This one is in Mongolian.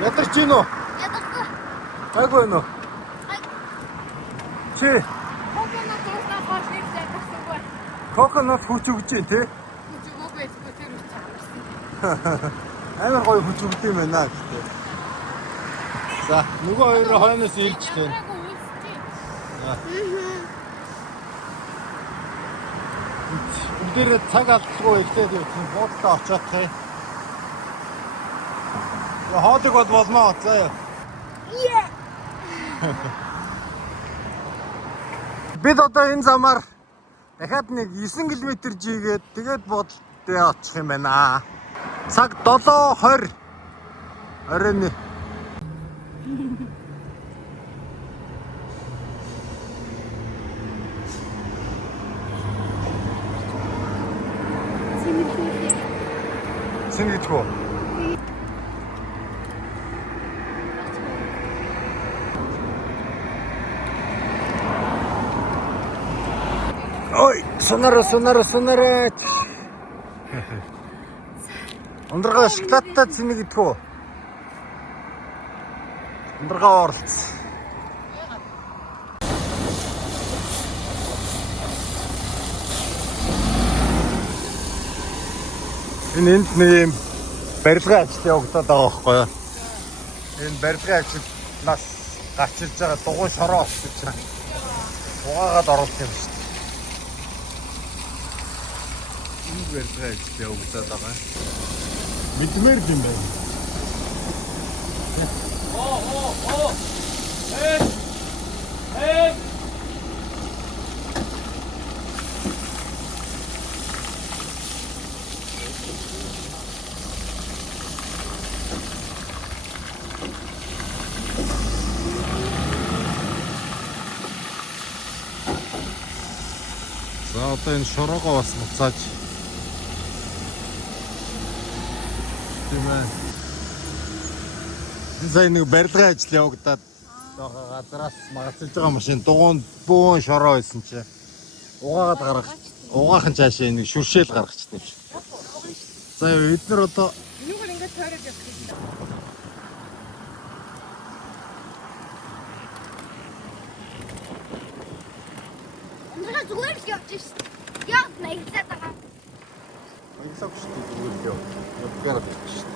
Ядарч гин үү? Ядахгүй. Айгүй нөө. Чи Коконат уусна хоолны зайдагсангүй. коконат хүч өгч дээ тий? Хүч өгөөгүй эсвэл тэр үуч амарсан. Амар гоё хүч өгд юм байна гэхдээ. За нөгөө хоёр хойноос ирж тээ. Бүгдээрээ цаг алдалгүй ихтэй тийм буудлаа очоод тий. Хоолыг бол болноо заяа. Бид одоо энэ замаар дахиад нэг 9 км жигээд тэгээд бодлоо очих юм байна. Цаг 7:20. Оройн. Сингитгөө. Ой, сонароо. Ундрага шоколадтай цэник идэх үү? Ундрага оролц. Энд нэг юм барилгын ажил явагдаад байгаа байхгүй юу? Энэ барилгын ажилнаас гарч ирж байгаа дугуй шороо гэж байна. Угаагаад оруулах юм шүү дээ. Энэ барилгын ажил явагдаад байгаа. Мэдмээр юм байна. За одоо энэ шороогоо бас буцааж тийм ээ. Энэ сайн нэг барилгын ажил явагдаад байгаа газраас магацилж байгаа машин дугуйн бөөн шороо байсан чи угаагаад гарах угаахан цаашаа нэг шүршээл гаргачихсан юм чи. За эдгээр одоо Юугаар ингэж тойроод явах юм. Ундрага зүгээр л явж шít. Яа, наяглаад байгаа. Маягсаг шүү дээ зүгээр л яв. Яваад шít.